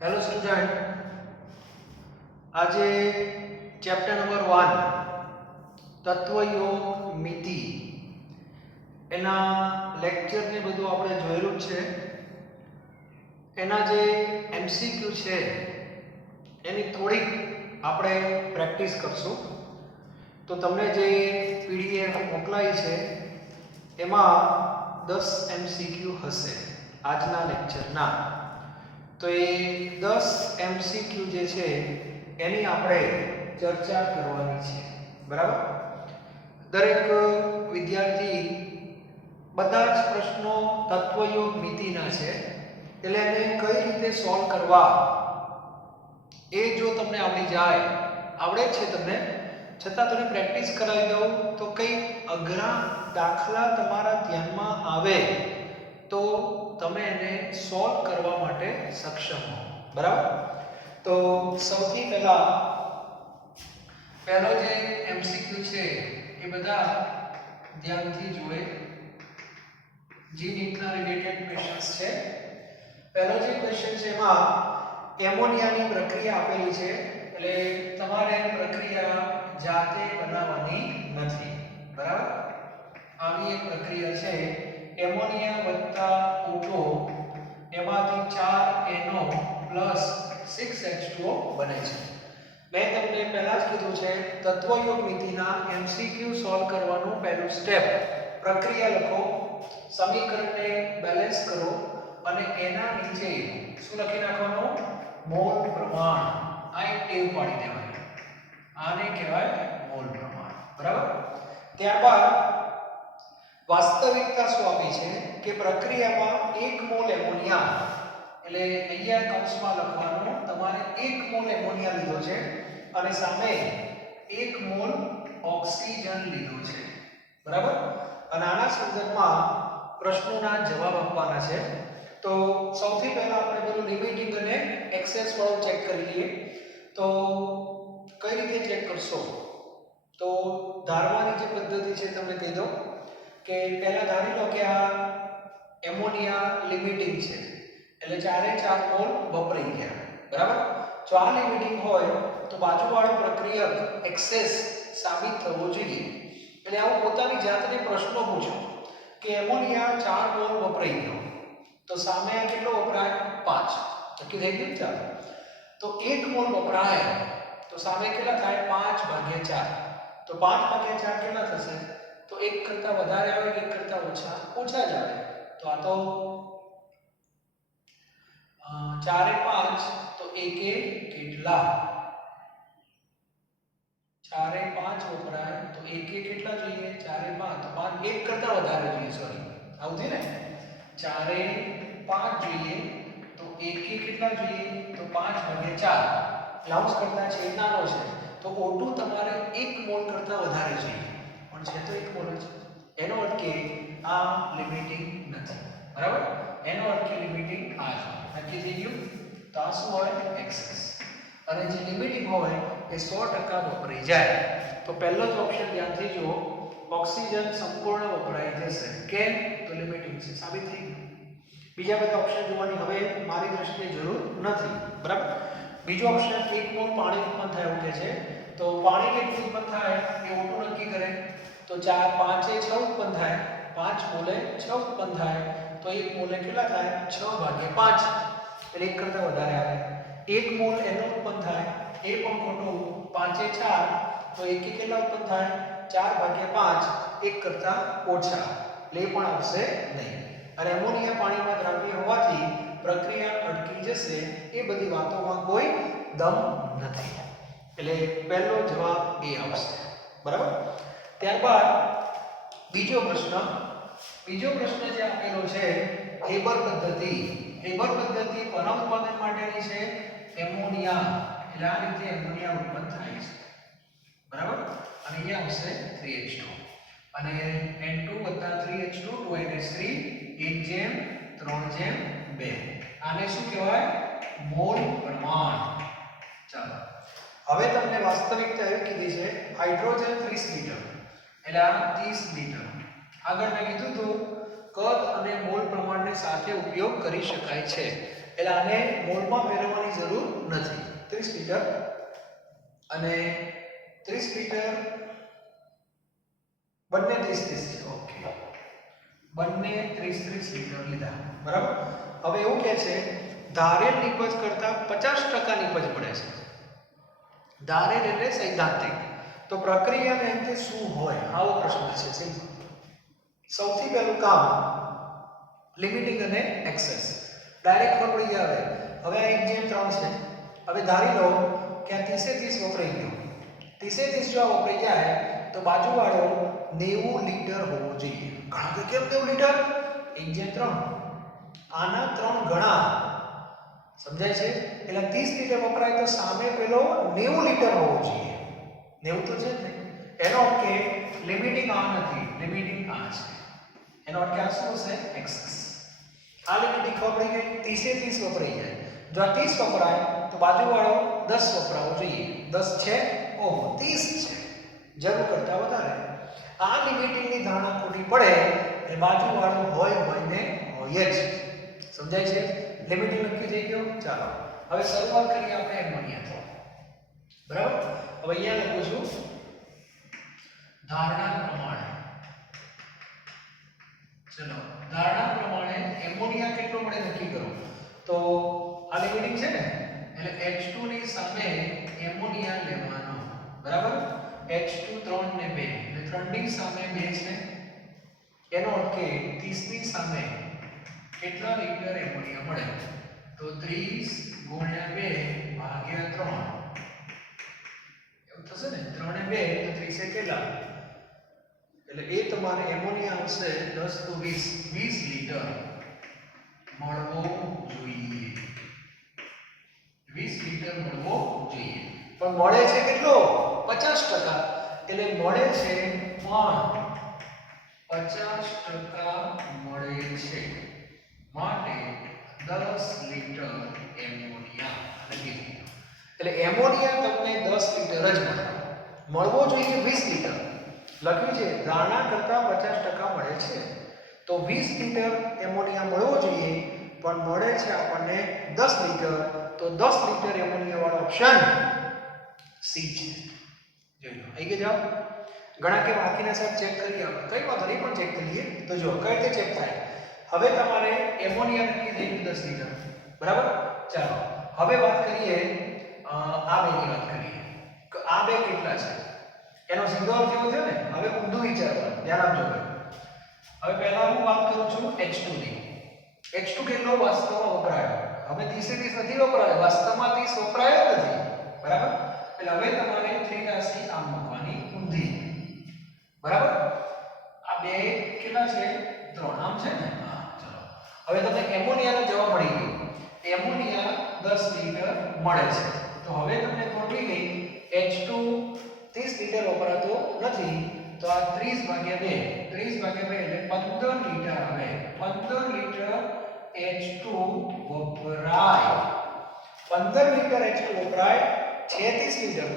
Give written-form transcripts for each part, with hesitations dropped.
Hello student, આજે chapter number 1 તત્વયોગ મિતિ એના lecture ને બધું આપણે જોયેલું છે. એના જે એમસીક્યુ છે એની થોડીક આપણે પ્રેક્ટિસ કરશું. તો તમને જે પીડીએફ મોકલાઈ છે એમાં 10 એમસીક્યુ હશે આજના લેક્ચરના. તો એ 10 એમસીક્યુ જે છે એની આપણે ચર્ચા કરવાની છે. બરાબર? દરેક વિદ્યાર્થી બધા જ પ્રશ્નો તત્વયોગ મિતિના છે, એટલે એને કઈ રીતે સોલ્વ કરવા એ જો તમને આવડી જાય, આવડે છે તમને, છતાં તમે પ્રેક્ટિસ કરાવી દઉં તો કઈ અઘરા દાખલા તમારા ધ્યાનમાં આવે તો તમે એને સોલ્વ કરવા માટે સક્ષમ હો. બરાબર? તો સૌથી પહેલો જે એમસીક્યુ છે એ બધા ધ્યાનથી જુએ. જી નીટના રિલેટેડ ક્વેશ્ચન્સ છે. પહેલો જે ક્વેશ્ચન છે એમાં એમોનિયાની પ્રક્રિયા આપેલી છે, એટલે તમારે પ્રક્રિયા જાતે બનાવવાની નથી. બરાબર? આવી એક પ્રક્રિયા છે, એમોનિયા વત્તા O2 એમાંથી 4NO પ્લસ 6H2O બને છે. મેં તમને પહેલા જ કીધું છે તત્વયોગ મિતિના એમસીક્યુ સોલ્વ કરવાનું પહેલું સ્ટેપ, પ્રક્રિયા લખો, સમીકરણને બેલેન્સ કરો અને એના નીચે શું લખી નાખવાનું? મોલ પ્રમાણ. આ એક ટેવ પાડી દેવાની. આને કહેવાય મોલ પ્રમાણ. બરાબર? ત્યારબાદ વાસ્તવિકતા શું આપી છે કે પ્રક્રિયામાં 1 મોલ એમોનિયા, એટલે અહીંયા કૌંસમાં લખવાનું તમારે 1 મોલ એમોનિયા લીધો છે અને સામે 1 મોલ ઓક્સિજન લીધો છે. બરાબર? અને આના સંદર્ભમાં પ્રશ્નોના જવાબ આપવાના છે. તો સૌથી પહેલા આપણે બધું લિમિટિંગ અને એક્સેસ વાળું ચેક કરી લઈએ. તો કઈ રીતે ચેક કરશો? તો ધારવાની જે પદ્ધતિ છે તમને કહી દઉં કે પહેલા ધારી લો કે આ એમોનિયા લિમિટિંગ છે, એટલે 4 મોલ વપરાઈ ગયા. બરાબર? જો આ લિમિટિંગ હોય તો બાજુવાળો પ્રક્રિયક એક્સેસ સાબિત થવો જોઈએ. એટલે આવું પોતાની જાતને પ્રશ્નો પૂછો કે એમોનિયા 4 મોલ વપરાઈ ગયો, તો સામે કેટલો વપરાય? 5. નક્કી થઈ ગયું? ચાલો, તો 1 મોલ વપરાય તો સામે કેટલા થાય? 5/4. તો 5/4 કેટલા થશે? તો 1 કરતા વધારે આવે કે 1 કરતા ઓછા? ઓછા જ આવે. તો આ તો 4 એ 5, તો 1 એ કેટલા? 4 એ 5 વપરાય તો 1 એ કેટલા જોઈએ? 4 એ 5, તો 5 1 કરતા વધારે જોઈએ. સોરી, આવું થયું ને? 4 એ 5 જોઈએ તો 1 એ કેટલા જોઈએ? તો 5/4. લાઉન્સ કરતા છે નાનો છે, તો O2 તમારે 1 મોલ કરતા વધારે જોઈએ, પણ છે તો 1 મોલ જ. એનો અર્થ કે આ લિમિટિંગ નથી. બરાબર? એનો અર્થ કે લિમિટિંગ આ છે. નક્કી થઈ ગયું? તો આ શું હોય? એક્સેસ. અને જે લિમિટિંગ હોય એ 100% વપરાઈ જાય. તો પહેલો જ ઓપ્શન ધ્યાનથી જુઓ, ઓક્સિજન સંપૂર્ણ વપરાઈ જશે. કેમ? તો લિમિટિંગ છે. સાબિત થઈ ગયું. બીજા બધા ઓપ્શન જોવાની હવે મારી દ્રષ્ટિએ જરૂર નથી. બરાબર? બીજો ઓપ્શન 1 મોલ પાણી ઉત્પન્ન થાય એવું કે છે. તો પાણી કેટલું ઉત્પન્ન થાય એ O2 નક્કી કરે. તો 4 5 એ 6 ઉત્પન્ન થાય, 5 મોલે 6 ઉત્પન્ન થાય, તો 1 મોલે કેટલા થાય? 6/5, એટલે 1 કરતા વધારે આવે. 1 મોલ એનો ઉત્પન્ન થાય, એ પણ ખોટું. 5 એ 4, તો 1 એ કેટલા ઉત્પન્ન થાય? 4/5, 1 કરતા ઓછા, એટલે એ પણ આવશે નહીં. અને એમોનિયા પાણીમાં દ્રાવ્ય હોવાથી પ્રક્રિયા અટકી જશે. એ બધી વાતોમાં કોઈ દમ નથી. એટલે પહેલો જવાબ એ આવશે. બરાબર? ત્યારબાદ બીજો પ્રશ્ન જે આપેલો છે હેબર પદ્ધતિ. હેબર પદ્ધતિ કોના ઉત્પાદન માટેની છે? એમોનિયા. એટલે આ રીતે એમોનિયા ઉત્પન્ન થાય છે. બરાબર? અને અહીંયા આવશે 3H2 અને N2 + 3H2 2NH3 1:3:2. આને શું કહેવાય? મોલ પ્રમાણ. ચાલો, હવે તમને વાસ્તવિકતા એવી કીધી છે હાઇડ્રોજન 30 લિટર, એટલે આ 30 લિટર. આગળ મેં કીધું તો કદ અને મોલ પ્રમાણને સાથે ઉપયોગ કરી શકાય છે. એટલે આને મોલમાં ફેરવવાની જરૂર નથી. 30 લિટર અને 30 લિટર બંને 30 છે. ઓકે, બંને 30 લિટર લીધા, બરાબર. હવે એવું કહે છે ધારેલ નિપજ કરતા 50% નિપજ મળે છે. ધારેલ એટલે સૈદ્ધાંતિક. તો પ્રક્રિયાના અંતે શું હોય, આવો પ્રશ્ન છે. સિમ્પલ. સૌથી પહેલું કામ લિમિટિંગ અને એક્સેસ. ડાયરેક્ટ ખબર પડી જાય. હવે આ 1/3 છે. હવે ધારી લો કે આ 30 વપરાઈ ગયો. 30 જો વપરાઈ જાય તો બાજુવાળો 90 લિટર હોવો જોઈએ. ઘણા કે કેમ 90 લિટર? 1/3. આના 3 ગણા. સમજાય છે? એટલે 30 લિટર વપરાય તો સામે પેલો 90 લિટર હોવો જોઈએ. 90 તો છે જ ને. એનો અર્થ કે લિમિટિંગ આ નથી, લિમિટિંગ આ છે. એનો અર્થ કે આ શું હશે? એક્સેસ. આ લિમિટિંગ ખબર પડી ગઈ. 30 વપરાઈ જાય. જો આ 30 વપરાય તો બાજુવાળો 10 વપરાવો જોઈએ. 10 છે? ઓહો, 30 છે. જરૂર કરતા વધારે. આ લિમિટિંગની ધારણા ખોટી પડે એટલે બાજુવાળો હોય ને હોય જ. સમજાય છે? લિમિટિંગ નક્કી થઈ ગયો. ચાલો હવે શરૂઆત કરીએ આપણે એમોનિયાથી. બરાબર. હવે અહીંયા લખું છું ધારણા પ્રમાણે. ચલો, ધારણા પ્રમાણે એમોનિયા કેટલો મળે નક્કી કરો. તો આ લિમિટિંગ છે ને, એટલે H2 ની સામે એમોનિયા લેવાનો. બરાબર. H2 3 ને 2 એટલે 3 ની સામે 2 છે. એનો અર્થ કે 30 ની સામે કેટલા લિટર એમોનિયા મળે? તો 30 ગુણ્યા 2 ભાગ્યા 3. એવું થશે ને. 3 ને 2 તો 30 એ કેટલા? એટલે એ તમારે એમોનિયા આવશે 10 તો 20 લિટર મળવો જોઈએ. 20 લિટર મળવો જોઈએ. પણ મળે છે કેટલો? 50%. એટલે મળે છે પણ 50% મળે છે. માટે 10 લિટર એમોનિયા લખી દીધું. એટલે એમોનિયા તમને 10 લિટર જ મળે. મળવો જોઈએ 20 લિટર. લખ્યું છે ધારણા કરતા 50% મળે છે. તો 20 લિટર એમોનિયા મળવો જોઈએ પણ મળે છે આપણને 10 લિટર. તો 10 લિટર એમોનિયા વાળો ઓપ્શન સી છે. જોઈ લો. આવી ગયો જવાબ. ઘણા કે બાકીના સાહેબ ચેક કરી આપણે. કઈ વાંધો નહીં, પણ ચેક કરીએ. તો જો કઈ રીતે ચેક થાય. હવે તમારે એમોનિયા નક્કી થઈ ગયું 10 લિટર. બરાબર. ચાલો હવે વાત કરીએ આ બેની વાત કરીએ કે આ બે કેટલા છે. એનો સીધો અર્થ એવો થયો ને. હવે ઊંધું વિચારવાનું. ધ્યાન આપજો. હવે પહેલા હું વાત કરું છું H2 ની. H2 કેટલો વાસ્તવમાં વપરાયો? હવે 30 નથી વપરાયો. વાસ્તવમાં 30 વપરાયો નથી. બરાબર. એટલે હવે તમારે 3 રાશિ આમ મૂકવાની ઊંધી. બરાબર. આ બે કેટલા છે? 3. આમ છે ને. હા, ચલો. હવે તમને એમોનિયાનો જવાબ મળી ગયો. એમોનિયા 10 લિટર મળે છે. તો હવે તમને ખોટી ગઈ. H2 30 લિટર વપરાતો નથી. તો આ 30/2 30/2 એટલે 15 લિટર આવે. 15 લિટર H2 વપરાય. 15 લિટર H2 વપરાય છે 30 લિટર.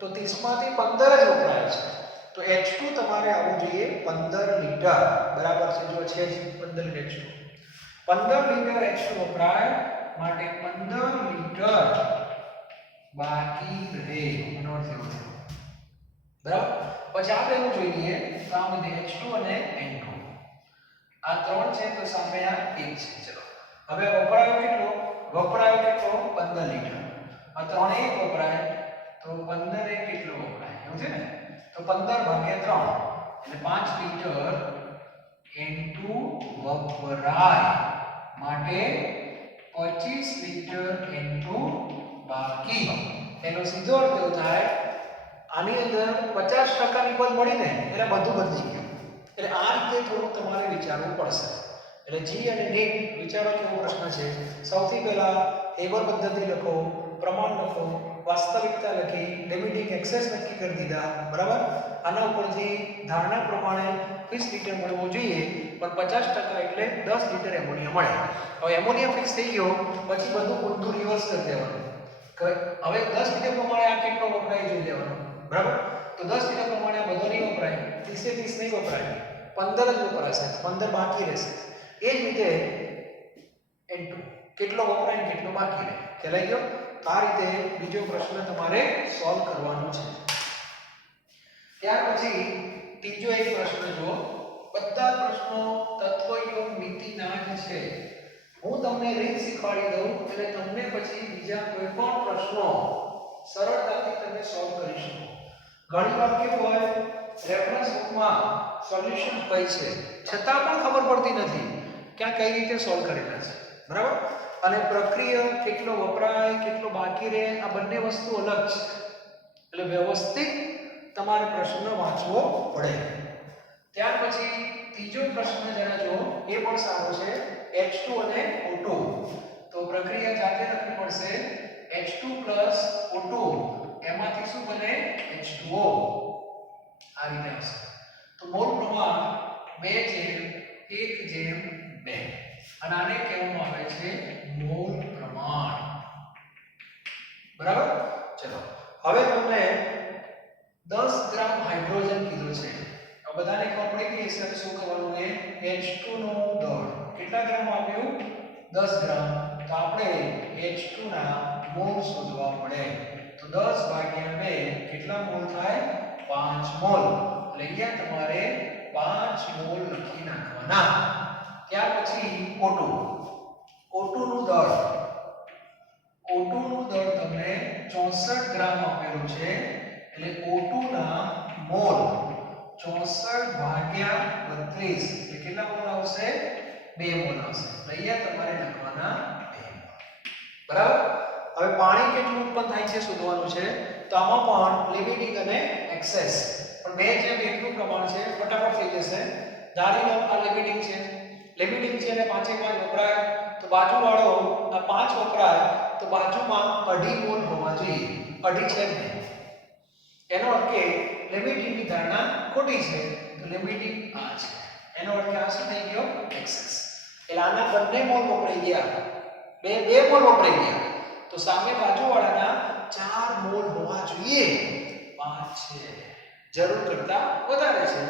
તો 30 માંથી 15 જ વપરાય છે. તો H2 તમારે આવવું જોઈએ 15 લિટર. બરાબર છે. જો છે 15 H2. 15 લિટર H2 વપરાય માટે 15 લિટર બાકી રહે. એનો અર્થ એવો છે. બરાબર. પછી આપણે એવું જોઈએ સામે H2 અને N2. આ 3 છે તો સામે આ 1 છે. ચલો હવે વપરાયો કેટલો? વપરાયો કેટલો? 15 લિટર. આ 3 1 વપરાય તો 15 એ કેટલો વપરાય? એવું છે ને. તો 15/3 એટલે 5 લિટર N2 વપરાય માટે 25 લિટર N2 બાકી. એનો સીધો અર્થ એવો થાય આની અંદર 50% ની પદ મળી ને એટલે બધું બદલી ગયું. એટલે આ રીતે થોડું તમારે વિચારવું પડશે. એટલે જી અને નીટ વિચારો કેવો પ્રશ્ન છે. સૌથી પહેલા હેબર પદ્ધતિ લખો, પ્રમાણ લખો, વાસ્તવિકતા લખી, લિમિટિંગ એક્સેસ નક્કી કરી દીધા. બરાબર. આના ઉપરથી ધારણા પ્રમાણે 20 લિટર મળવું જોઈએ પણ 50% એટલે 10 લિટર એમોનિયા મળે. હવે એમોનિયા ફિક્સ થઈ ગયો પછી બધું ઊંધું રિવર્સ કરી દેવાનું. હવે 10 લિટર પ્રમાણે આ કેટલો વપરાય જોઈ લેવાનું. બરાબર. તો 10 લિટર પ્રમાણે આ બધો નહીં વપરાય. 30 નહીં વપરાય. 15 જ વપરાશે. 15 બાકી રહેશે. એ જ રીતે N2 કેટલો વપરાય ને કેટલો બાકી રહે. ખ્યાલ આવી ગયો? તો આ રીતે બીજો પ્રશ્ન તમારે સોલ્વ કરવાનો છે. ત્યાર પછી ત્રીજો એક પ્રશ્ન જુઓ. બધા પ્રશ્નો તત્વયોગ મિતિના જ છે. હું તમને રીત શીખવાડી દઉં એટલે તમને પછી બીજા કોઈ પણ પ્રશ્નો સરળતાથી તમે સોલ્વ કરી શકો. ઘણી વાર કેવું હોય, રેફરન્સ બુકમાં સોલ્યુશન હોય છે છતાં પણ ખબર પડતી નથી કે આ કઈ રીતે સોલ્વ કરેલા છે. બરાબર? અને પ્રક્રિયા કેટલો વપરાય કેટલો બાકી રહે આ બંને વસ્તુ અલગ છે. એટલે વ્યવસ્થિત તમારે પ્રશ્ન વાંચવો પડે. ત્યાર પછી ત્રીજો પ્રશ્ન જરા જુઓ, એ પણ સારો છે. H2 અને O2 તો પ્રક્રિયા જાતે લખવી પડશે. H2 O2 એમાંથી શું બને? H2O. આ રીતે આવશે. તો મોલ પ્રમાણ 2:1:2 અને આને કહેવામાં આવે છે મોલ પ્રમાણ. બરાબર? ચલો હવે તમને 10 ગ્રામ હાઇડ્રોજન કીધું છે. આ બધાને ખબર પડી ગઈ છે શું કરવાનું છે. H2 નો દળ કેટલા ગ્રામ આપ્યું? 10 ગ્રામ. તો આપણે H2 ના મોલ શોધવા પડે. તો 10/2 કેટલા મોલ થાય? 5 મોલ. એટલે અહીંયા તમારે 5 મોલ લખી નાખવાના. ત્યાર પછી O2 નું દળ તમને 64 ગ્રામ આપેલું છે. એટલે O2 ના મોલ 64/32 એટલે કેટલા મોલ આવશે? 2 મોલ આવશે. એટલે અહીંયા તમારે લખવાના 2 મોલ. બરાબર? હવે પાણી કેટલું ઉત્પન્ન થાય છે શોધવાનું છે. તો આમાં પણ લિમિટિંગ અને એક્સેસ પણ 2:1 નું પ્રમાણ છે. ફટાફટ થઈ જશે. ધારી લો આ લિમિટિંગ છે. લિમિટિંગ છે એટલે 5 વપરાય તો બાજુવાળો આ 5 વપરાય તો બાજુમાં અઢી મોલ હોવા જોઈએ. અઢી છે ને, એનો અર્થ કે લિમિટિંગની ધારણા ખોટી છે. તો લિમિટિંગ આ છે. એનો અર્થ કે આ શું થઈ ગયો? એક્સેસ. એટલે આના બંને મોલ વપરાઈ ગયા. બે મોલ વપરાઈ ગયા. તો સામે બાજુવાળાના 4 મોલ હોવા જોઈએ. 5 છે. જરૂર કરતા વધારે છે.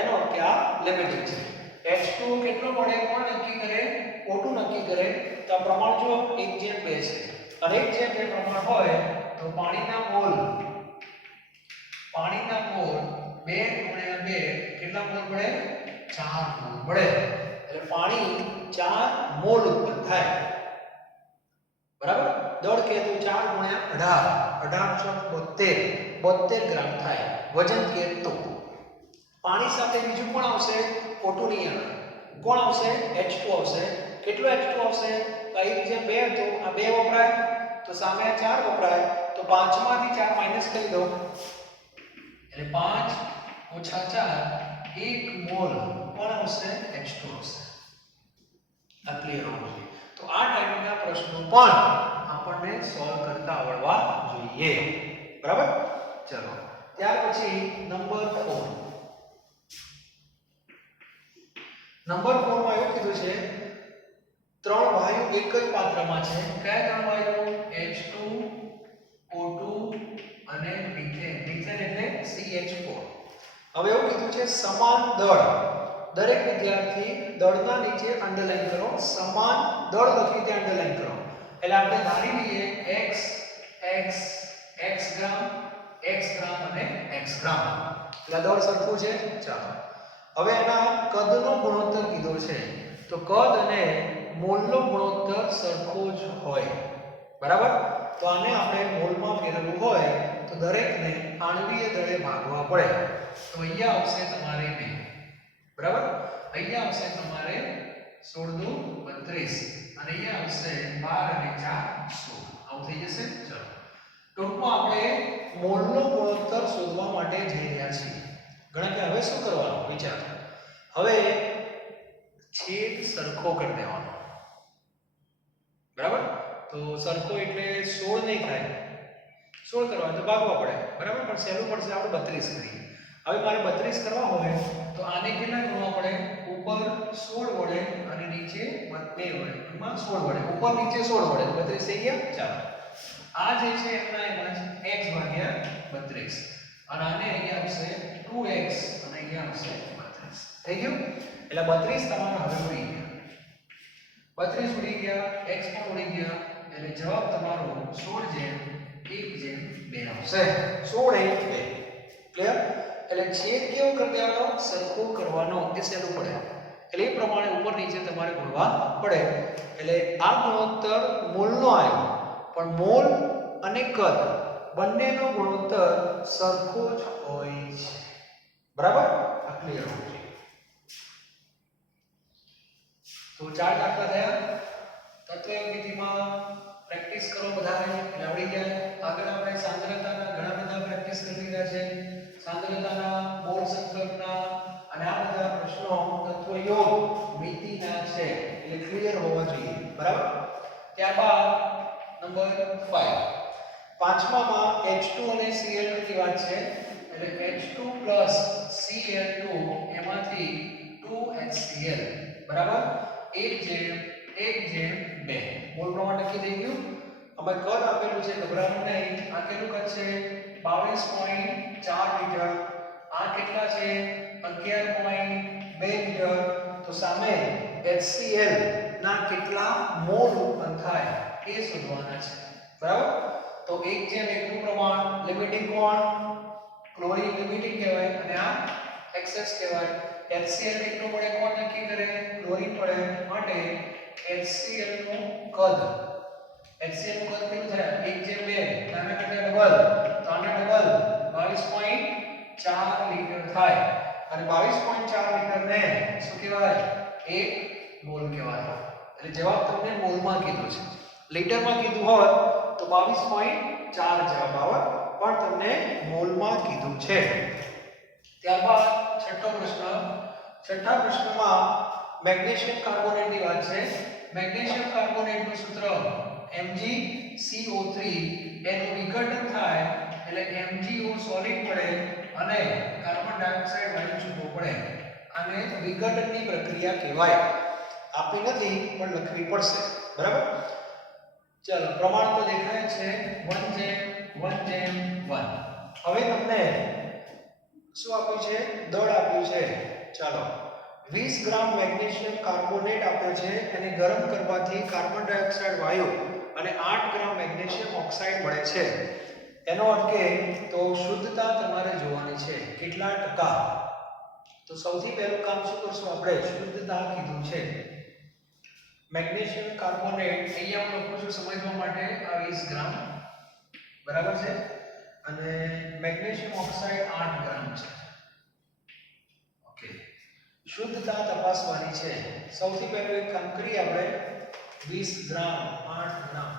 એનો અર્થ કે આ લિમિટિંગ છે. H2 કેટલો મળે કોણ નક્કી કરે? O2 નક્કી કરે. તો આ પ્રમાણ જો 1:2 છે. અને 1:2 પ્રમાણ હોય તો પાણીના મોલ 2 × 2 કેટલા મોલ મળે? 4 મોલ મળે. એટલે પાણી 4 મોલ ઉત્પન્ન થાય. બરાબર? દળ કીધું 4 × 18 72 ગ્રામ થાય. વજન કીધું પાણી સાથે બીજું કોણ આવશે? O2 ની અંદર કોણ આવશે? H2 આવશે. કેટલો H2 આવશે? તો 1:2 હતો. આ 2 વપરાય તો સામે 4 વપરાય તો 5 માંથી 4 માઈનસ કરી દો. એટલે 5 - 4 1 મોલ કોણ આવશે? H2 આવશે. આ ક્લિયર હોવું જોઈએ. તો આ ટાઈપના પ્રશ્નો પણ આપણને સોલ્વ કરતા આવડવા જોઈએ. બરાબર? ચલો ત્યાર પછી નંબર 4 માં એવું કીધું છે 3 વાયુ એક જ પાત્રમાં છે. કયા 3 વાયુ? H2 O2 અને મિથેન. મિથેન એટલે CH4. હવે એવું કીધું છે સમાન દળ. દરેક વિદ્યાર્થી દળના નીચે અંડરલાઈન કરો. સમાન દળ લખી ત્યાં અંડરલાઈન કરો. એટલે આપણે ધારી લઈએ x ગ્રામ અને x ગ્રામ. એટલે દળ સરખું છે. ચાલો હવે એના કદનો ગુણોત્તર કીધો છે. તો કદ અને મોલનો ગુણોત્તર સરખો જ હોય. બરાબર? તો આને આપણે મોલમાં ફેરવવું હોય તો દરેકને આણ્વીય દળે ભાગવા પડે. તો અહીંયા આવશે તમારે 2. બરાબર? અહીંયા આવશે તમારે 16 × 32 અને અહીંયા આવશે 12 અને 4 16. આવું થઈ જશે. ચલો ટૂંકમાં આપણે મોલનો ગુણોત્તર શોધવા માટે જઈ રહ્યા છીએ. ઘણા કે હવે શું કરવાનું વિચાર. હવે છેદ સરખો કરી દેવાનો. બરાબર? તો સરખો એટલે 16 નહીં થાય. 16 કરવા તો ભાગવા પડે. બરાબર? પણ સહેલું પડશે આપણે 32 કરીએ. હવે મારે 32 કરવા હોય તો આને કેટલા ગણવા પડે? ઉપર 16 વડે અને નીચે 2 વડે. એમાં 16 વડે. ઉપર નીચે 16 વડે 32 થઈ ગયા. ચાલો આ જે છે એમના એમ જ x/32 અને આને અહીંયા આવશે 2x અને અહીંયા આવશે 32. થઈ ગયું? એટલે 32 તમારા હવે મળી ગયા. 32 ઉડી ગયા, x પણ ઉડી ગયા, એટલે જવાબ તમારો 16:1:2 આવશે. 16:1:2. ક્લિયર? એટલે છેદ કેવો કરી દેવાનો? સરખો કરવાનો. એ સહેલું પડે. એટલે એ પ્રમાણે ઉપર નીચે તમારે ગુણવા પડે. એટલે આ ગુણોત્તર મૂળનો આવ્યો, પણ મૂળ અને કદ બંનેનો ગુણોત્તર સરખો જ હોય છે. બરાબર? આ ક્લિયર હોવું જોઈએ. તો 4 દાખલા થયા. તત્વયોગિતિમાં પ્રેક્ટિસ કરો બધાએ, એટલે આવડી જાય. આગળ આપણે સાંદ્રતાના ઘણા બધા પ્રેક્ટિસ કરી રહ્યા છે. સાંદ્રતાના, મોલ સંકલ્પના અને આ બધા પ્રશ્નો તત્વયોગ મિતિના છે, એટલે ક્લિયર હોવા જોઈએ. બરાબર? ત્યારબાદ નંબર 5. પાંચમામાં H2 અને Cl2 ની વાત છે. એટલે H2 Cl2 એમાંથી 2HCl બરાબર 1:1:2. મોલ પ્રમાણ નક્કી થઈ ગયું. અમે કદ આપેલું છે, ગભરાવાનું નહીં. આ કેટલું કદ છે? 22.4 મીટર. આ કેટલા છે? 11.2 મીટર. તો સામે HCl ના કેટલા મોલ ઉત્પન્ન થાય એ શોધવાના છે. બરાબર? તો 1:1 નું પ્રમાણ લિમિટિંગ કોણ? ક્લોરીન લિમિટિંગ કહેવાય અને આ એક્સેસ કહેવાય. HCl કેટલું પડે કોણ નક્કી કરે? ક્લોરીન પડે. માટે HCl નું કદ, HCl નું કદ કેટલું થાય? 1:2. આના કરતા ડબલ, તો આના ડબલ 22.4 લિટર થાય. અને 22.4 લિટર ને શું કહેવાય? 1 મોલ કહેવાય. એટલે જવાબ તમને મોલમાં કીધું છે. લિટરમાં કીધું હોત તો 22.4 જવાબ આવત, પણ તમને મોલમાં કીધું છે. ત્યારબાદ છઠ્ઠો પ્રશ્ન. છઠ્ઠા પ્રશ્નમાં મેગ્નેશિયમ કાર્બોનેટની વાત છે. મેગ્નેશિયમ કાર્બોનેટનું સૂત્ર MgCO3. એનું વિઘટન થાય એટલે MgO સોલિડ પડે અને કાર્બન ડાયોક્સાઇડ વાયુ છૂટો પડે. આને વિઘટનની પ્રક્રિયા કહેવાય. આપી નથી પણ લખવી પડશે. બરાબર? ચાલો, પ્રમાણ તો દેખાય છે 1:1:1. હવે તમને શું આપ્યું છે? દળ આપ્યું છે. ચાલો, 20 ગ્રામ મેગ્નેશિયમ કાર્બોનેટ આપ્યો છે. એને ગરમ કરવાથી કાર્બન ડાયોક્સાઇડ વાયુ અને 8 ગ્રામ મેગ્નેશિયમ ઓક્સાઇડ મળે છે. એનો અર્થ કે તો શુદ્ધતા તમારે જોવાની છે. કેટલા ટકા? તો સૌથી પહેલું કામ શું કરશું? આપણે શુદ્ધતા કીધું છે. મેગ્નેશિયમ કાર્બોનેટ અહીંયા હું લખું છું સમજવા માટે, આ 20 ગ્રામ બરાબર છે. અને મેગ્નેશિયમ ઓક્સાઇડ 8 ગ્રામ છે. ઓકે, શુદ્ધતા તપાસવાની છે. સૌથી પહેલું એક કામ કરીએ આપણે. 20 ગ્રામ 8 ગ્રામ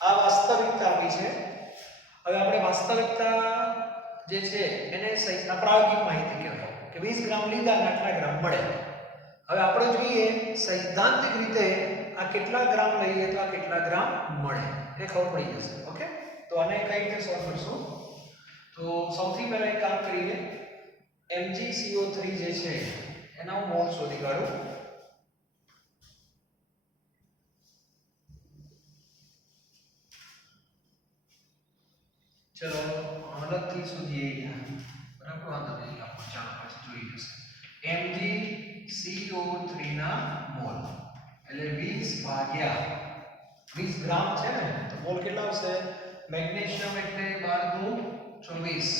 આ વાસ્તવિકતા આપી છે. હવે આપણે વાસ્તવિકતા જે છે એને પ્રાયોગિક માહિતી કહેવાય કે 20 ગ્રામ લીધા અને આટલા ગ્રામ મળે. હવે આપણે જોઈએ સૈદ્ધાંતિક રીતે આ કેટલા ગ્રામ લઈએ તો આ કેટલા ગ્રામ મળે એ ખબર પડી જશે. ઓકે, તો આને કઈ રીતે સોલ્વ કરશું? તો સૌથી પહેલા એક કામ કરીએ. MgCO3 જે છે એના હું મોલ શોધી કાઢું. ચલો, અલગથી શોધીએ. બરાબર, વાંધો નહીં, આપણે ચાલો પછી જોઈ જશે. MgCO3 ના મોલ એટલે 20 ગ્રામ છે ને, તો મોલ કેટલા આવશે? મેગ્નેશિયમ એટલે 12 × 24,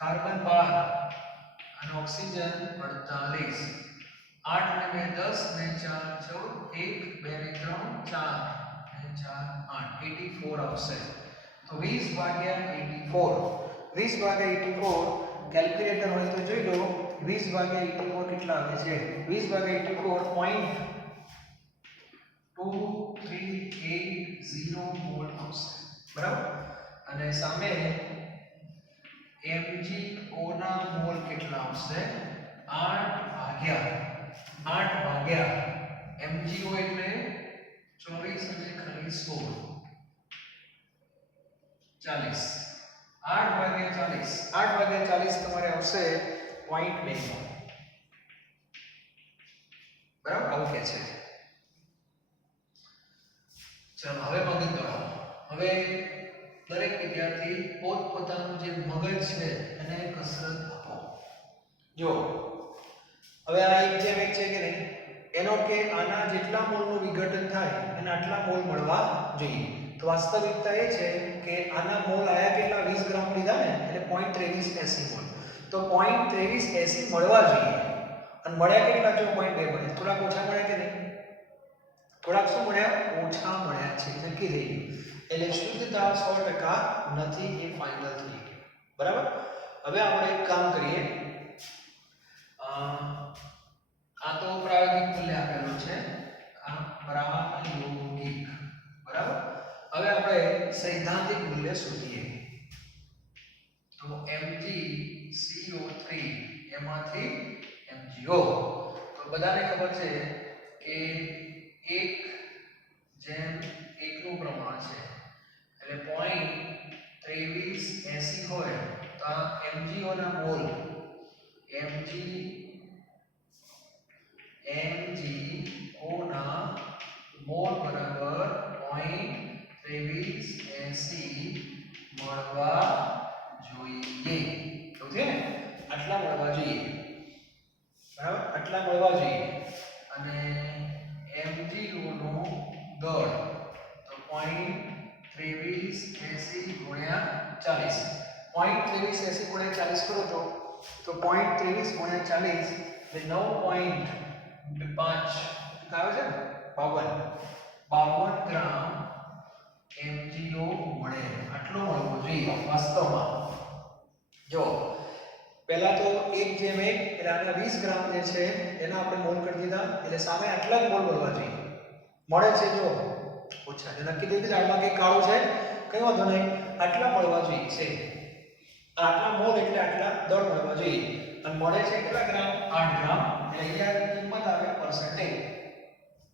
કાર્બન 12 અને ઓક્સિજન 48. 8 ને 2 10 ને 4 14, 1 2 ને 3 4 ને 4 8, 84 આવશે. તો 20/84, 20/84 કેલ્ક્યુલેટર હોય તો જોઈ લો. 20/84 કેટલા આવે છે? 20/84 મોલ આવશે. બરાબર? અને સામે MgO ના મોલ કેટલા આવશે? 8/8 MgO એટલે 24 અને ખાલી 16 40. 8/40 તમારે આવશે 0.2. બરાબર? આવું કે છે. ચાલો, હવે મગજ દોડાવો. હવે દરેક વિદ્યાર્થી પોતપોતાનું જે મગજ છે એને કસરત આપો. જો હવે આ 1:1 છે કે નહીં, એનો એનો કે આના જેટલા મોલનું વિઘટન થાય એના આટલા મોલ મળવા જોઈએ. તો વાસ્તવિકતા એ છે કે આના મોલ આયા કેટલા 20 ગ્રામ લીધા ને એટલે 0.2380 મોલ. તો 0.2380 મળવા જોઈએ અને મળ્યા કેટલા જો 0.2 મળે. થોડાક ઓછા મળ્યા કે નહીં? થોડાક શું મળ્યા? ઓછા મળ્યા છે. નક્કી થઈ ગયું. એટલે શુદ્ધતા 100% નથી એ ફાઇનલ થઈ ગયું. બરાબર? હવે આપણે એક કામ કરીએ. આ તો પ્રાયોગિક મૂલ્ય આપેલું છે. આ પ્રાયોગિક. બરાબર? હવે આપણે સૈદ્ધાંતિક મૂલ્ય શોધીએ. તો MgCO3 એમાંથી MgO તો બધાને ખબર છે કે 1:1 નું પ્રમાણ છે એટલે 0.2380 હોય તો આ MgO ના મોલ MgO ના મોલ બરાબર 0.2380 મળવા જોઈએ. તો છે ને આટલા મળવા જોઈએ. બરાબર? આટલા મળવા જોઈએ અને MgO નો દળ તો 0.2380 ગુણ્યા 40. 0.2380 ગુણ્યા 40 કરો તો 0.23 ગુણ્યા 40 એટલે 9.5 આવે છે ને 52 ગ્રામ MgO મળે. આટલો મળવો જોઈએ વાસ્તવમાં. જો પહેલા તો 1:1 એટલે આના 20 ગ્રામ જે છે એના આપણે મોલ કરી દીધા એટલે સામે આટલા જ મોલ મળવા જોઈએ. મળે છે જો ઓછા છે. નક્કી થઈ ગયું આમાં કઈ કાળું છે કઈ વાંધો નહીં. આટલા મળવા જોઈએ છે. આટલા મોલ એટલે આટલા દળ મળવા જોઈએ અને મળે છે કેટલા ગ્રામ? 8 ગ્રામ. એટલે અહીંયા કિંમત આવે પર્સન્ટેજ.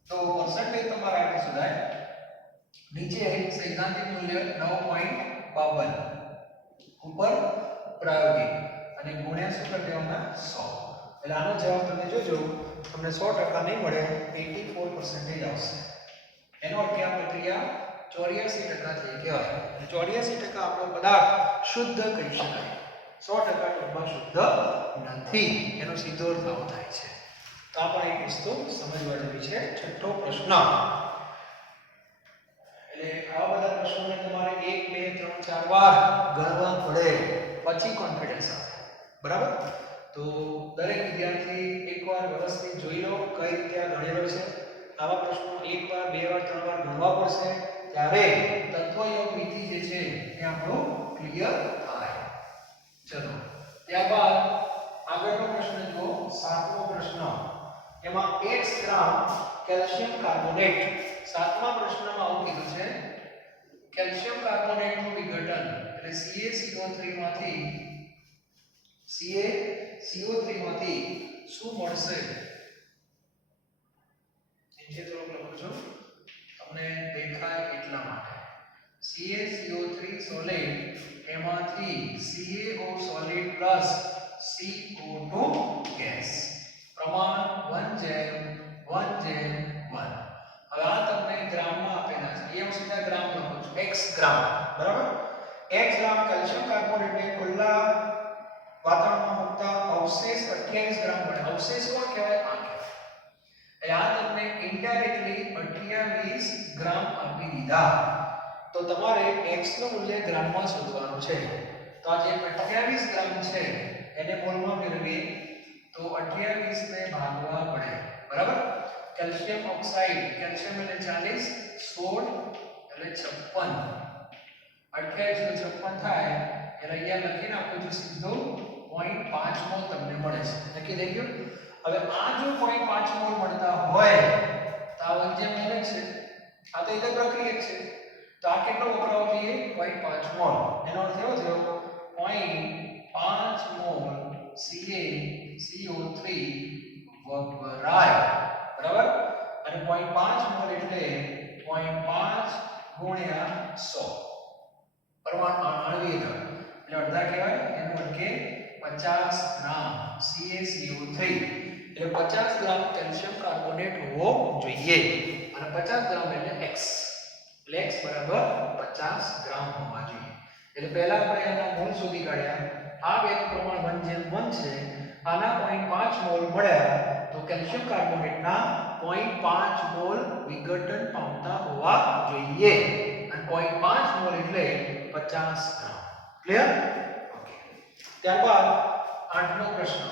તો પર્સન્ટેજ તમારા આ શોધાય. નીચે સૈદ્ધાંતિક મૂલ્ય 9.52 ઉપર પ્રાયોગિક અને ગુણ્યા શું કરી દેવાના 100. એટલે આનો જવાબ તમે જોજો તમને 100% નહીં મળે 84% આવશે. એનો અર્થ કે આ પ્રક્રિયા 84% થઈ કહેવાય. એટલે 84% આપણો પદાર્થ શુદ્ધ કહી શકાય. 100% ટૂંકમાં શુદ્ધ નથી એનો સીધો અર્થ આવો થાય છે. તો આ પણ એક વસ્તુ સમજવા જેવી છે. છઠ્ઠો પ્રશ્ન. એટલે આવા બધા પ્રશ્નોને તમારે 1 2 3 4 વાર ગણવા પડે પછી કોન્ફિડન્સ આવે. બરાબર? તો દરેક વિદ્યાર્થી એકવાર વ્યવસ્થિત જોઈ લો કઈ રીતે આ ગણેલો છે. આવા પ્રશ્નો એકવાર બે વાર ત્રણ વાર ગણવા પડશે ત્યારે તત્વયોગ વિધિ જે છે એ આપણો ક્લિયર થાય. ચલો ત્યારબાદ આગળનો પ્રશ્ન જુઓ. 7મો પ્રશ્ન. એમાં 1 ગ્રામ કેલ્શિયમ કાર્બોનેટ. 7મા પ્રશ્નમાં આવું કીધું છે કેલ્શિયમ કાર્બોનેટનું વિઘટન એટલે CaCO3 માંથી શું મળશે? નીચે થોડુંક લખું છું તમને દેખાય એટલા માટે. CaCO3 સોલિડ એમાંથી CaO solid plus CO2 gas પ્રમાણ 1:1:1. હવે આ તમને ગ્રામમાં આપેલા છે. એ હું સીધા ગ્રામ લખું છું. x ગ્રામ. બરાબર? x ગ્રામ કેલ્શિયમ કાર્બોનેટને ખુલ્લા વાતાવરણમાં મૂકતા અવશેષ 28 ગ્રામ મળે. અવશેષ કોણ કહેવાય? આ કહેવાય. એટલે આ તમને ઇનડાયરેક્ટલી 28 ગ્રામ આપી દીધા. તો તમારે x નું મૂલ્ય ગ્રામમાં શોધવાનું છે. તો આ જે 28 ગ્રામ છે એને મોલમાં ફેરવીએ તો 28 ને ભાગવા પડે. બરાબર? કેલ્શિયમ ઓક્સાઇડ કેલ્શિયમ એટલે 40 16 એટલે 56. 28 નો 56 થાય એટલે અહીંયા લખીને આપું છું સીધું 0.5 મોલ તમને મળે છે. નક્કી થઈ ગયું? હવે આ જો 0.5 મોલ મળતા હોય તો આ વચ્ચે મળે છે. આ તો એક જ પ્રક્રિયા છે. તો આ કેટલો વપરાવો જોઈએ? 0.5 મોલ. એનો અર્થ એવો થયો 0.5 મોલ CaCO3 વપરાય. બરાબર? અને 0.5 મોલ એટલે 0.5 ગુણ્યા 100. પ્રમાણ આણ્વીય દળ એટલે અડધા કહેવાય. એનો અર્થ કે 50 ગ્રામ CaCO3 એટલે 50 ગ્રામ કેલ્શિયમ કાર્બોનેટ હોવો જોઈએ અને 50 ગ્રામ એટલે x. એટલે x બરાબર 50 ગ્રામ હોવા જોઈએ. એટલે પહેલા આપણે આના મોલ શોધી કાઢ્યા. આ વેગ પ્રમાણ 1:1 છે. આના 0.5 મોલ મળ્યા તો કેલ્શિયમ કાર્બોનેટના 0.5 મોલ વિઘટન પામતા હોવા જોઈએ અને 0.5 મોલ એટલે 50 ગ્રામ. ક્લિયર? ઓકે. ત્યારબાદ આઠમો પ્રશ્ન.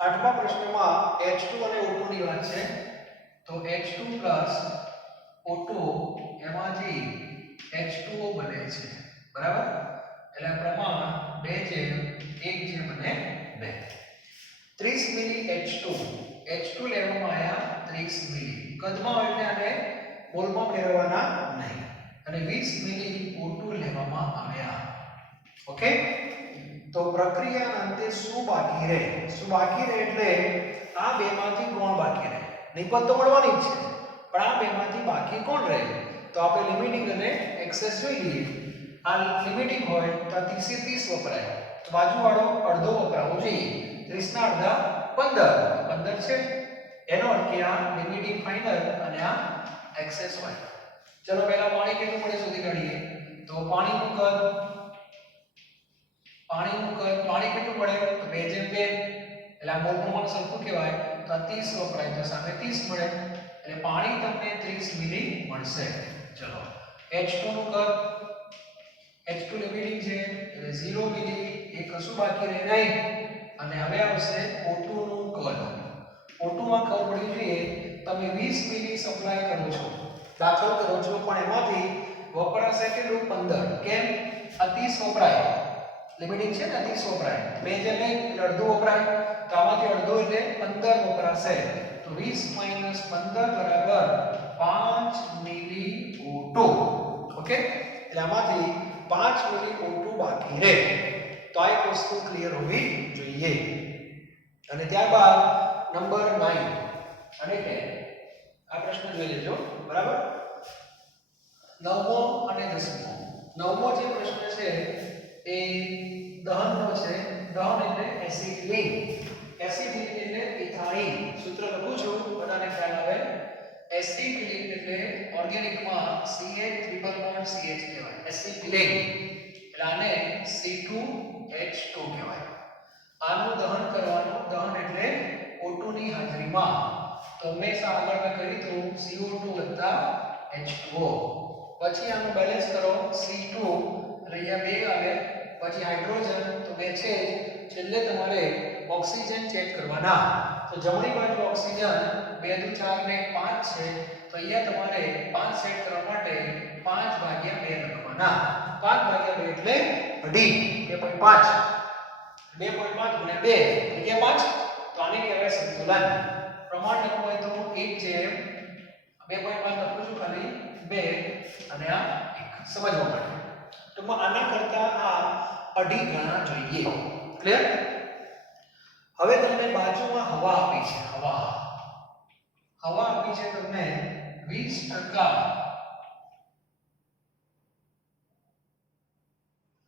આઠમા પ્રશ્નમાં H2 અને O2 ની વાત છે. તો H2 O2 એમાંથી H2O બને છે. બરાબર? એટલે પ્રમાણ 2:1:2. 30 મિલી H2 લેવામાં આવ્યા 30 મિલી. કદમાં હોય એટલે આને મોલમાં ફેરવવાના નહીં. અને 20 મિલી O2 લેવામાં આવ્યા. ઓકે? તો પ્રક્રિયાના અંતે શું બાકી રહે? શું બાકી રહે એટલે આ બેમાંથી કોણ બાકી રહે? નિપજ તો મળવાની જ છે. પણ આ બેમાંથી બાકી કોણ રહે? તો આપણે લિમિટિંગ અને એક્સેસ જોઈ લઈએ. આ લિમિટિંગ હોય તો 30 થી 30 વપરાય. તો બાજુવાળો અડધો વપરાવો જોઈએ. 30 ના અડધા 15 છે. એનો અર્થ કે આ લિમિટિંગ ફાઇનલ અને આ એક્સેસ હોય. ચલો પહેલા પાણી કેટલું મળે શોધી કાઢીએ. તો પાણીનું કદ પાણી કેટલું મળે? તો 2:2. એટલે આ મોલ પ્રમાણ સરખું કહેવાય. તો આ 30 વપરાય તો સામે 30 મળે. એટલે પાણી તમને 30 મિલી મળશે. ચલો H2 નું કદ H2 લિમિટિંગ છે એટલે 0 મિલી. એ કશું બાકી રહે નહીં. અને હવે આવશે O2 નું કદ. O2 માં ખબર પડી જોઈએ તમે 20 મિલી સપ્લાય કરો છો, દાખલ કરો છો, પણ એમાંથી વપરાશે કેટલું? 15. કેમ? આ 30 વપરાય. લિમિટિંગ છે ને 30 વપરાય. 2 જે નહીં એટલે અડધું વપરાય. તો આમાંથી અડધું એટલે 15 વપરાશે. તો 20 - 15 = 5 મિલી O2. ઓકે? એટલે આમાંથી 5 મિલી O2 બાકી રહે. તો આ એક વસ્તુ ક્લિયર હોવી જોઈએ. અને ત્યારબાદ નંબર 9 અને 10 આ પ્રશ્ન જોઈ લેજો. બરાબર? નવમો અને 10મો. નવમો જે પ્રશ્ન છે એ દહનનો છે. દહન એટલે એસિટિલિન. એસિટિલિન એટલે ઇથાઇન. સૂત્ર લખું છું બધાને ખ્યાલ આવે. એસિટિલિન એટલે ઓર્ગેનિકમાં CH3 CH કહેવાય. એસિટિલિન એટલે આને C2H2 કહેવાય. આનું દહન કરવાનું. દહન એટલે O2 ની હાજરીમાં. તો હંમેશા આગળ મેં કહ્યું હતું CO2 + H2O. પછી આનું બેલેન્સ કરો. C2 એટલે અહીંયા 2 આવે. પછી હાઇડ્રોજન તો 2 છે. છેલ્લે તમારે ઓક્સિજન ચેક કરવાના. તો જમણી બાજુ ઓક્સિજન 2 × 4 ને 5 છે. તો અહીંયા તમારે 5 સેટ કરવા માટે 5/2 લખવાના. 5/2 એટલે અઢી. 2.5 2.5 × 2 એટલે 5. તો આને કહેવાય સંતુલન. પ્રમાણ લખવું હોય તો 1/2.5 લખું છું ખાલી 2 અને આ 1 સમજવા માટે. તો આના કરતા આ અઢી ગણા જોઈએ. ક્લિયર? હવે તમને બાજુમાં હવા આપી છે. હવા આપી છે તમને 20%.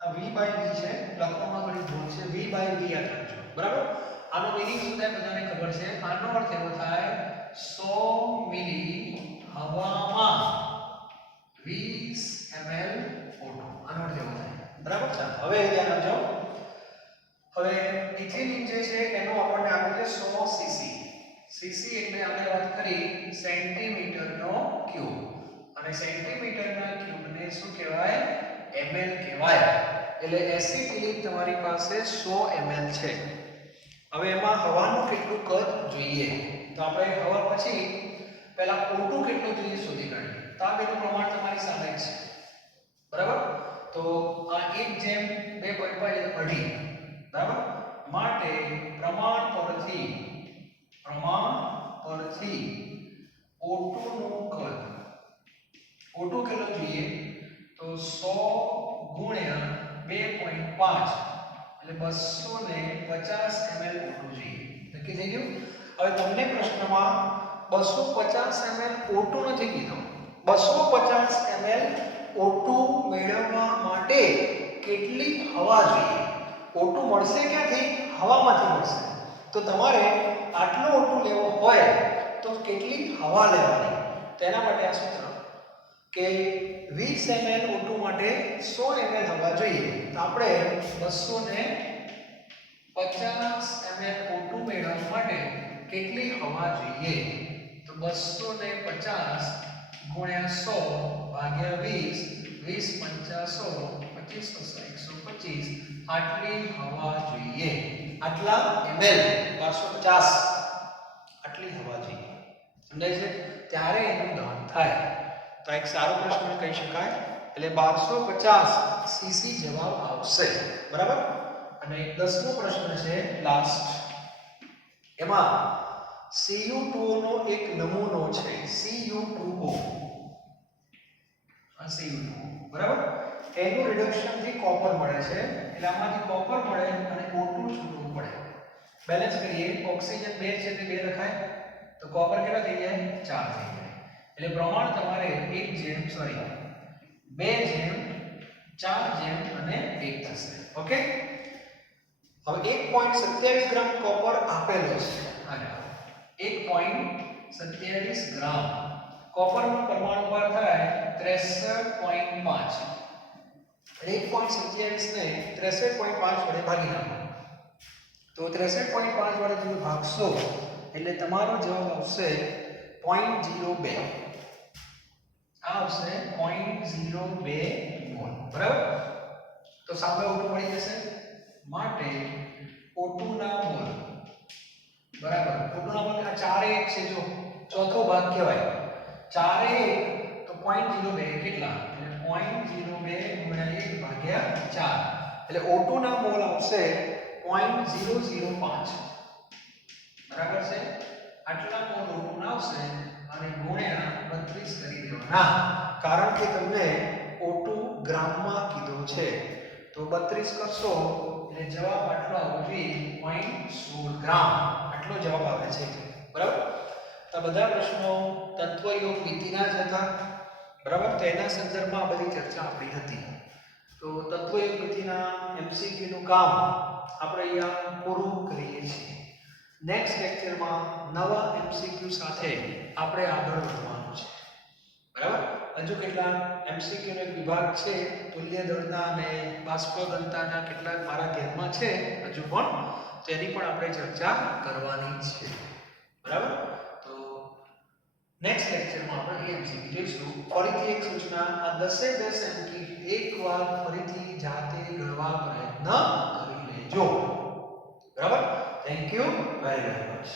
આ V/V છે. લખવામાં થોડી ભૂલ છે. V/V યાદ રાખજો. બરાબર? આનો મીનિંગ શું થાય બધાને ખબર છે. આનો અર્થ એવો થાય 100 મિલી હવામાં 20 ml O2. આનો અર્થ એવો થાય. બરાબર છે? હવે ધ્યાન આપજો. હવે ઇથિલિન જે છે એનો આપણને આપે છે 100 cc. cc એટલે આપણે વાત કરી સેન્ટીમીટરનો ક્યુબ. અને સેન્ટીમીટરના ક્યુબને શું કહેવાય? ml કહેવાય. એટલે એસિટિલિન તમારી પાસે 100 ml છે. હવે એમાં હવાનું કેટલું કદ જોઈએ? તો આપણે હવા પછી પહેલા O2 કેટલું જોઈએ શોધી કાઢીએ. તો આ બેનું પ્રમાણ તમારી સામે છે. બરાબર? તો આ 1/2.5 એટલે અઢી. બરાબર? માટે પ્રમાણ પરથી O2 નું કદ. O2 કેટલું જોઈએ? તો 100 × 2.5 એટલે 250 ml O2 જોઈએ. નક્કી થઈ ગયું? હવે તમને પ્રશ્નમાં 250 ml O2 નથી કીધો. 250 ml O2 મેળવવા માટે કેટલી હવા જોઈએ? O2 મળશે ક્યાંથી? હવામાંથી મળશે. તો તમારે આટલો O2 લેવો હોય તો કેટલી હવા લેવાની? તેના માટે આ સૂત્ર કે 20 ml O2 માટે 100 ml હવા જોઈએ. તો આપણે 250 ml O2 મેળવવા માટે કેટલી હવા જોઈએ તો 250 ગુણ્યા 100 ભાગ્યા 20 20 પંચા 100 25 125 આટલી હવા જોઈએ આટલા ml 1250 આટલી હવા જોઈએ સમજાય છે ત્યારે એનું દહન થાય તો એક સારો પ્રશ્ન કહી શકાય એટલે 1250 સીસી જવાબ આવશે બરાબર અને 10મો પ્રશ્ન છે લાસ્ટ એમાં Cu2O નો એક નમૂનો છે Cu2O આ Cu2O બરાબર એનું રિડક્શન થી કોપર મળે છે એટલે આમાંથી કોપર મળે અને O2 છૂટવું પડે બેલેન્સ કરીએ ઓક્સિજન 2 છે એટલે 2 લખાય તો કોપર કેટલા થઈ જાય 4 થઈ જાય એટલે પ્રમાણ તમારે 2:4 અને 1 થશે ઓકે હવે 1.27 ગ્રામ કોપર આપેલો છે આને 1.27 ગ્રામ કોપરનું પરમાણુ ભાર થાય 63.5 1.27 ને 63.5 વડે ભાગી નાખો તો 63.5 વડે તમે ભાગશો એટલે તમારો જવાબ આવશે 0.02 આ આવશે 0.02 મોલ બરાબર તો સામે O2 મળી જશે માટે O2 ના મોલ બરાબર O2 ના મોલ આ 4 1 છે જો ચોથો ભાગ કહેવાય 4 1 તો 0.02 કેટલા એટલે 0.02 ગુણ્યા 1 ભાગ્યા 4 એટલે O2 ના મોલ આવશે 0.005 બરાબર છે આટલા મોલ O2 ના આવશે અને ગુણ્યા 32 કરી દેવાના કારણ કે તમને O2 ગ્રામમાં કીધો છે તો 32 કરશો એટલે જવાબ આટલો આવવો જોઈએ 0.16 ગ્રામ આટલો જવાબ આવે છે બરાબર આ બધા પ્રશ્નો તત્વયોગ મિતિના જ હતા બરાબર તો એના સંદર્ભમાં આ બધી ચર્ચા આપણી હતી તો તત્વયોગ મિતિના MCQ નું કામ આપણે અહીંયા પૂરું કરીએ છીએ નેક્સ્ટ લેક્ચરમાં નવા MCQ સાથે આપણે આગળ વધવાનું છે બરાબર હજુ કેટલા MCQ નો એક વિભાગ છે તુલ્ય દળના અને બાષ્પ ઘનતાના કેટલાક મારા ધ્યાનમાં છે હજુ પણ તેની પણ આપણે ચર્ચા કરવાની છે બરાબર તો નેક્સ્ટ લેક્ચરમાં આપણે MCQ જોઈશું ફરીથી એક સૂચના આ 10 અંકી એકવાર ફરીથી જાતે ગણવા પ્રયત્ન કરી લેજો બરાબર થેન્ક યુ વેરી મચ